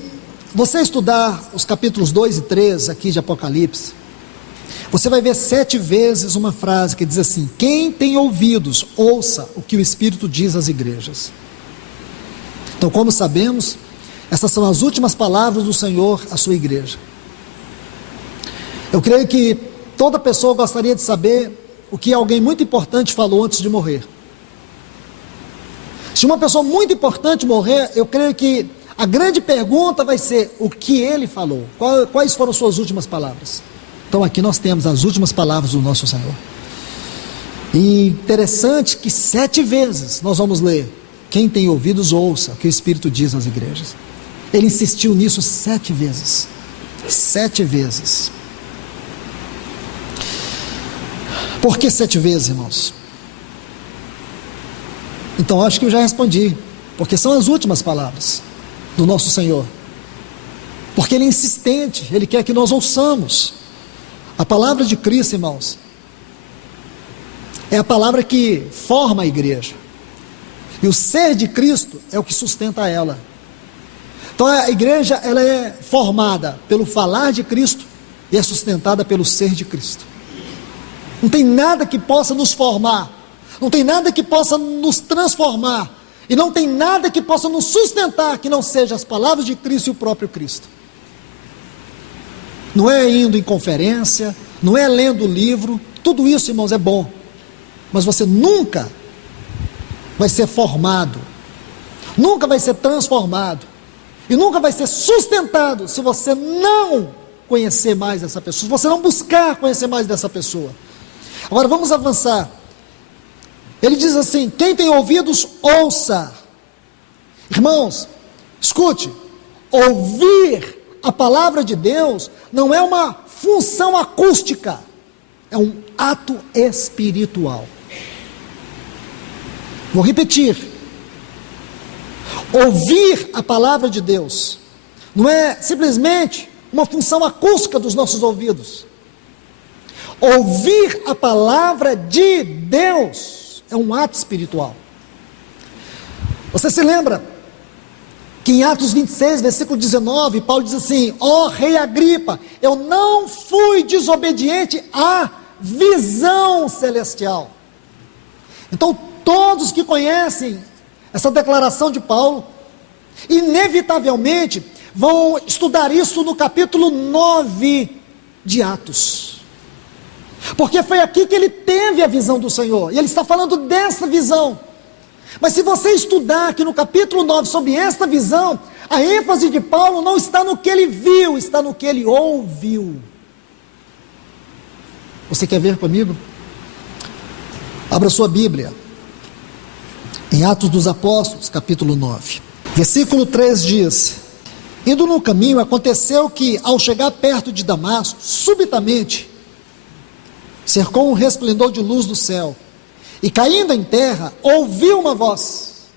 você estudar os capítulos 2 e 3 aqui de Apocalipse, você vai ver 7 vezes uma frase que diz assim: quem tem ouvidos, ouça o que o Espírito diz às igrejas. Então, como sabemos, essas são as últimas palavras do Senhor à sua igreja. Eu creio que toda pessoa gostaria de saber o que alguém muito importante falou antes de morrer. Se uma pessoa muito importante morrer, eu creio que a grande pergunta vai ser: o que ele falou? Quais foram suas últimas palavras? Então aqui nós temos as últimas palavras do nosso Senhor. E interessante que 7 vezes nós vamos ler: quem tem ouvidos ouça o que o Espírito diz às igrejas. Ele insistiu nisso 7 vezes. 7 vezes. Por que 7 vezes, irmãos? Então acho que eu já respondi. Porque são as últimas palavras do nosso Senhor. Porque Ele é insistente, Ele quer que nós ouçamos. A palavra de Cristo, irmãos, é a palavra que forma a igreja. E o ser de Cristo é o que sustenta ela. Então a igreja, ela é formada pelo falar de Cristo e é sustentada pelo ser de Cristo. Não tem nada que possa nos formar, não tem nada que possa nos transformar, e não tem nada que possa nos sustentar que não seja as palavras de Cristo e o próprio Cristo. Não é indo em conferência, não é lendo livro, tudo isso, irmãos, é bom, mas você nunca vai ser formado nunca vai ser transformado e nunca vai ser sustentado se você não conhecer mais essa pessoa, se você não buscar conhecer mais dessa pessoa. Agora vamos avançar. Ele diz assim: quem tem ouvidos, ouça. Irmãos, escute, ouvir a palavra de Deus não é uma função acústica, é um ato espiritual. Vou repetir. Ouvir a palavra de Deus não é simplesmente uma função acústica dos nossos ouvidos. Ouvir a palavra de Deus é um ato espiritual. Você se lembra que em Atos 26, versículo 19, Paulo diz assim: ó rei Agripa, eu não fui desobediente à visão celestial. Então todos que conhecem essa declaração de Paulo, inevitavelmente vão estudar isso no capítulo 9 de Atos, porque foi aqui que ele teve a visão do Senhor, e ele está falando dessa visão. Mas se você estudar aqui no capítulo 9 sobre esta visão, a ênfase de Paulo não está no que ele viu, está no que ele ouviu. Você quer ver comigo? Abra sua Bíblia em Atos dos Apóstolos, capítulo 9, versículo 3 diz: indo no caminho, aconteceu que, ao chegar perto de Damasco, subitamente cercou um resplendor de luz do céu, e caindo em terra, ouviu uma voz.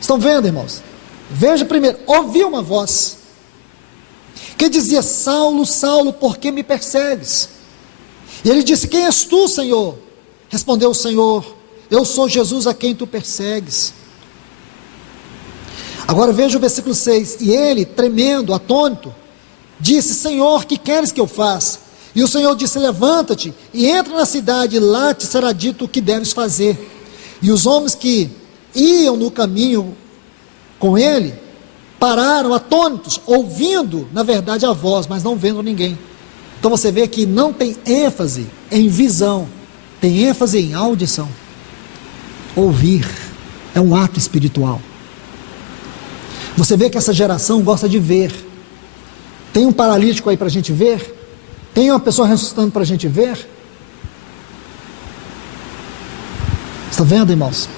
Estão vendo, irmãos? Veja primeiro, ouviu uma voz que dizia: Saulo, Saulo, por que me persegues? E ele disse: quem és tu, Senhor? Respondeu o Senhor: eu sou Jesus a quem tu persegues. Agora veja o versículo 6. E ele, tremendo, atônito, disse: Senhor, que queres que eu faça? E o Senhor disse: levanta-te e entra na cidade, e lá te será dito o que deves fazer. E os homens que iam no caminho com ele pararam atônitos, ouvindo, na verdade, a voz, mas não vendo ninguém. Então você vê que não tem ênfase em visão, tem ênfase em audição. Ouvir é um ato espiritual. Você vê que essa geração gosta de ver. Tem um paralítico aí para a gente ver? Tem uma pessoa ressuscitando para a gente ver? Está vendo, irmãos?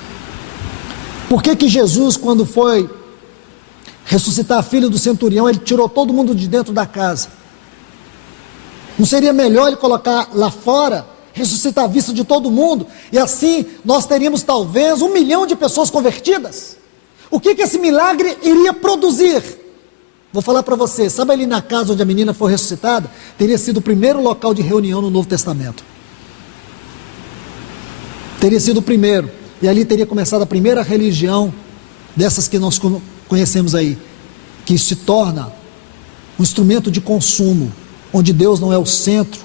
Por que Jesus, quando foi ressuscitar a filha do centurião, ele tirou todo mundo de dentro da casa? Não seria melhor ele colocar lá fora, ressuscitar a vista de todo mundo, e assim nós teríamos talvez 1 milhão de pessoas convertidas? O que esse milagre iria produzir? Vou falar para você, sabe ali na casa onde a menina foi ressuscitada? Teria sido o primeiro local de reunião no Novo Testamento. Teria sido o primeiro, e ali teria começado a primeira religião, dessas que nós conhecemos aí, que se torna um instrumento de consumo, onde Deus não é o centro,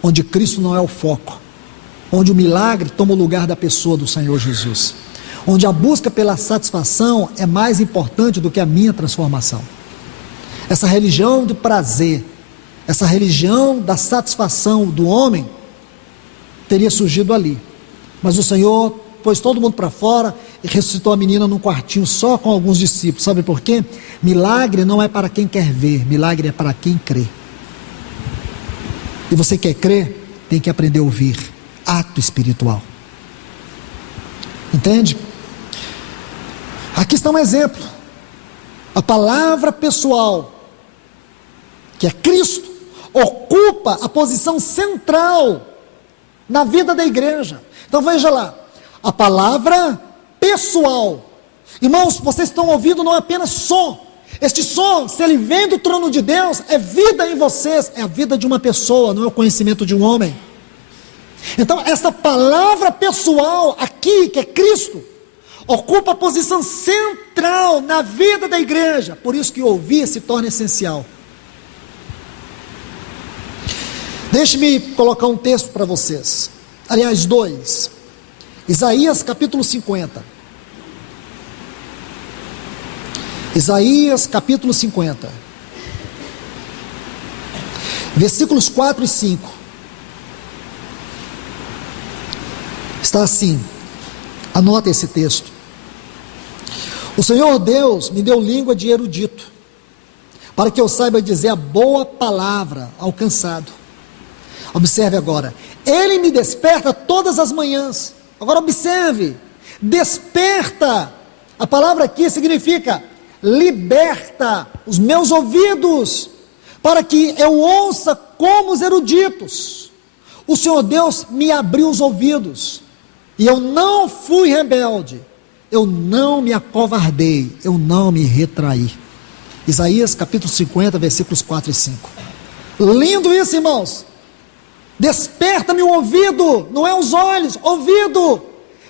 onde Cristo não é o foco, onde o milagre toma o lugar da pessoa do Senhor Jesus, onde a busca pela satisfação é mais importante do que a minha transformação. Essa religião do prazer, essa religião da satisfação do homem, teria surgido ali, mas o Senhor pôs todo mundo para fora e ressuscitou a menina num quartinho só com alguns discípulos. Sabe por quê? Milagre não é para quem quer ver, milagre é para quem crê. E você quer crer, tem que aprender a ouvir. Ato espiritual. Entende? Aqui está um exemplo. A palavra pessoal, que é Cristo, ocupa a posição central na vida da igreja. Então veja lá, a palavra pessoal. Irmãos, vocês estão ouvindo não é apenas som. Este som, se ele vem do trono de Deus, é vida em vocês, é a vida de uma pessoa, não é o conhecimento de um homem. Então essa palavra pessoal aqui, que é Cristo, ocupa a posição central na vida da igreja. Por isso que ouvir se torna essencial. Deixe-me colocar um texto para vocês. Aliás, 2. Isaías capítulo 50. Isaías capítulo 50. Versículos 4 e 5. Está assim. Anota esse texto. O Senhor Deus me deu língua de erudito, para que eu saiba dizer a boa palavra ao cansado. Observe agora, Ele me desperta todas as manhãs. Agora observe, desperta, a palavra aqui significa liberta os meus ouvidos, para que eu ouça como os eruditos. O Senhor Deus me abriu os ouvidos, e eu não fui rebelde, eu não me acovardei, eu não me retraí. Isaías capítulo 50, versículos 4 e 5. Lindo isso, irmãos. Desperta-me o ouvido, não é os olhos, ouvido.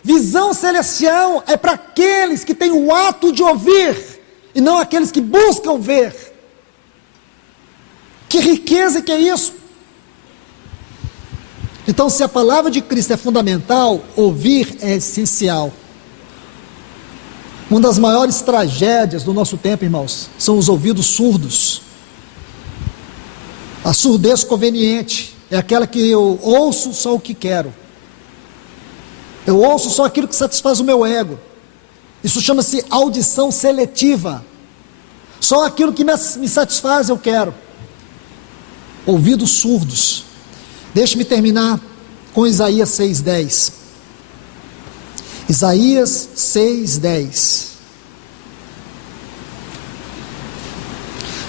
Visão celestial é para aqueles que têm o ato de ouvir, e não aqueles que buscam ver. Que riqueza que é isso! Então, se a palavra de Cristo é fundamental, ouvir é essencial. Uma das maiores tragédias do nosso tempo, irmãos, são os ouvidos surdos. A surdez conveniente é aquela que eu ouço só o que quero. Eu ouço só aquilo que satisfaz o meu ego. Isso chama-se audição seletiva. Só aquilo que me satisfaz eu quero. Ouvidos surdos. Deixe-me terminar com Isaías 6,10. Isaías 6,10.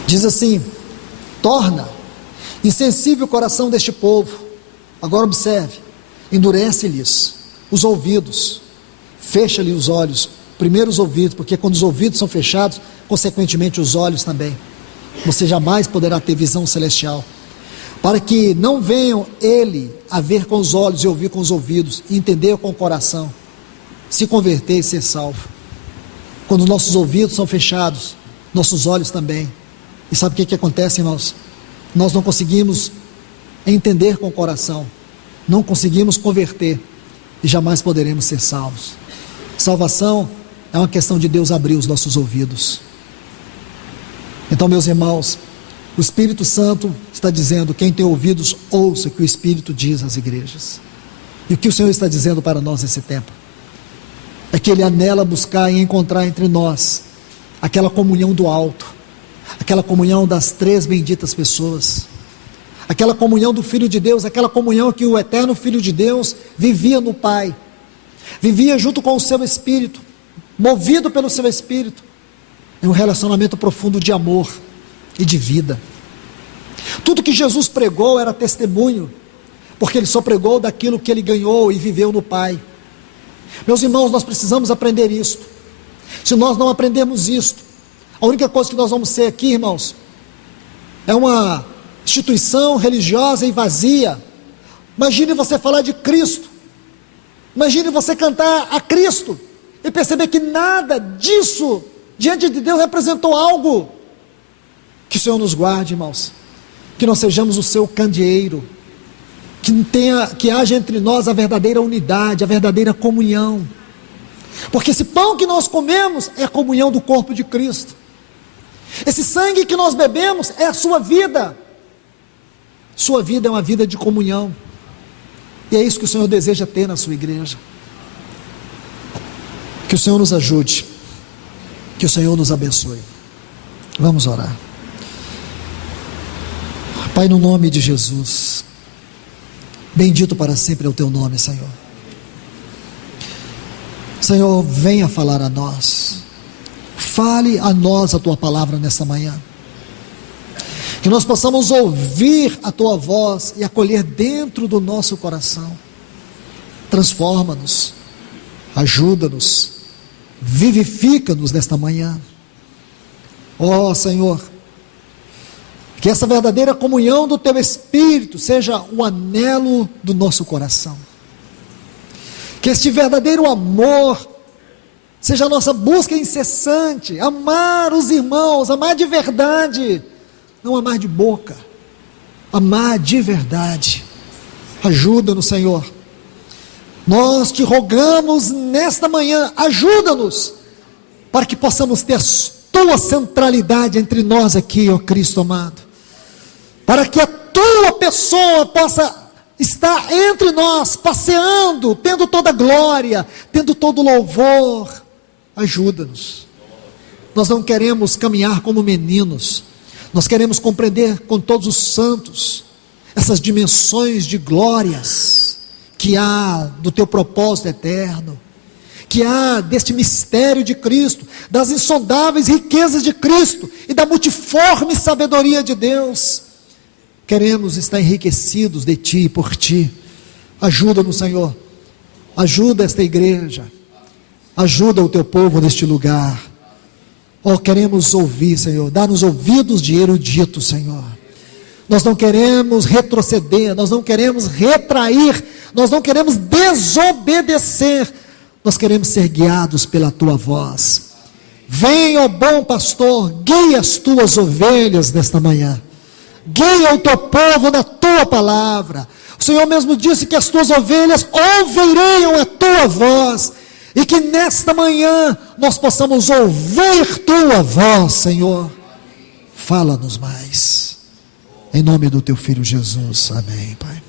Diz assim: torna insensível o coração deste povo. Agora observe, endurece-lhes os ouvidos, fecha-lhe os olhos. Primeiro os ouvidos, porque quando os ouvidos são fechados, consequentemente os olhos também. Você jamais poderá ter visão celestial. Para que não venham ele a ver com os olhos e ouvir com os ouvidos, e entender com o coração, se converter e ser salvo. Quando nossos ouvidos são fechados, nossos olhos também. E sabe o que acontece, irmãos? Nós não conseguimos entender com o coração, não conseguimos converter, e jamais poderemos ser salvos. Salvação é uma questão de Deus abrir os nossos ouvidos. Então, meus irmãos, o Espírito Santo está dizendo: quem tem ouvidos, ouça o que o Espírito diz às igrejas. E o que o Senhor está dizendo para nós nesse tempo é que Ele anela buscar e encontrar entre nós aquela comunhão do alto, aquela comunhão das três benditas pessoas, aquela comunhão do Filho de Deus, aquela comunhão que o eterno Filho de Deus vivia no Pai, vivia junto com o seu Espírito, movido pelo seu Espírito, em um relacionamento profundo de amor e de vida. Tudo que Jesus pregou era testemunho, porque Ele só pregou daquilo que Ele ganhou e viveu no Pai. Meus irmãos, nós precisamos aprender isto. Se nós não aprendermos isto, a única coisa que nós vamos ser aqui, irmãos, é uma instituição religiosa e vazia. Imagine você falar de Cristo, imagine você cantar a Cristo, e perceber que nada disso, diante de Deus, representou algo. Que o Senhor nos guarde, irmãos, que nós sejamos o seu candeeiro, que haja entre nós a verdadeira unidade, a verdadeira comunhão, porque esse pão que nós comemos é a comunhão do corpo de Cristo, esse sangue que nós bebemos é a sua vida é uma vida de comunhão, e é isso que o Senhor deseja ter na sua igreja. Que o Senhor nos ajude, que o Senhor nos abençoe. Vamos orar. Pai, no nome de Jesus, bendito para sempre é o teu nome, Senhor. Senhor, venha falar a nós, fale a nós a tua palavra nessa manhã, que nós possamos ouvir a tua voz e acolher dentro do nosso coração. Transforma-nos, ajuda-nos, vivifica-nos nesta manhã. Ó Senhor, que essa verdadeira comunhão do teu Espírito seja o anelo do nosso coração, que este verdadeiro amor seja a nossa busca incessante, amar os irmãos, amar de verdade, não amar de boca, amar de verdade. Ajuda-nos, Senhor, nós te rogamos nesta manhã, ajuda-nos, para que possamos ter a tua centralidade entre nós aqui, ó Cristo amado, para que a tua pessoa possa estar entre nós, passeando, tendo toda a glória, tendo todo o louvor. Ajuda-nos, Nós não queremos caminhar como meninos, nós queremos compreender com todos os santos essas dimensões de glórias que há do teu propósito eterno, que há deste mistério de Cristo, das insondáveis riquezas de Cristo e da multiforme sabedoria de Deus. Queremos estar enriquecidos de Ti e por Ti. Ajuda-nos, Senhor, ajuda esta igreja, ajuda o Teu povo neste lugar. Queremos ouvir, Senhor, dá-nos ouvidos de erudito, Senhor. Nós não queremos retroceder, nós não queremos retrair, nós não queremos desobedecer, nós queremos ser guiados pela Tua voz. Vem, ó bom pastor, guia as Tuas ovelhas nesta manhã, guia o Teu povo na Tua palavra. O Senhor mesmo disse que as Tuas ovelhas ouvirem a Tua voz, e que nesta manhã nós possamos ouvir Tua voz, Senhor. Fala-nos mais, em nome do Teu Filho Jesus, amém, Pai.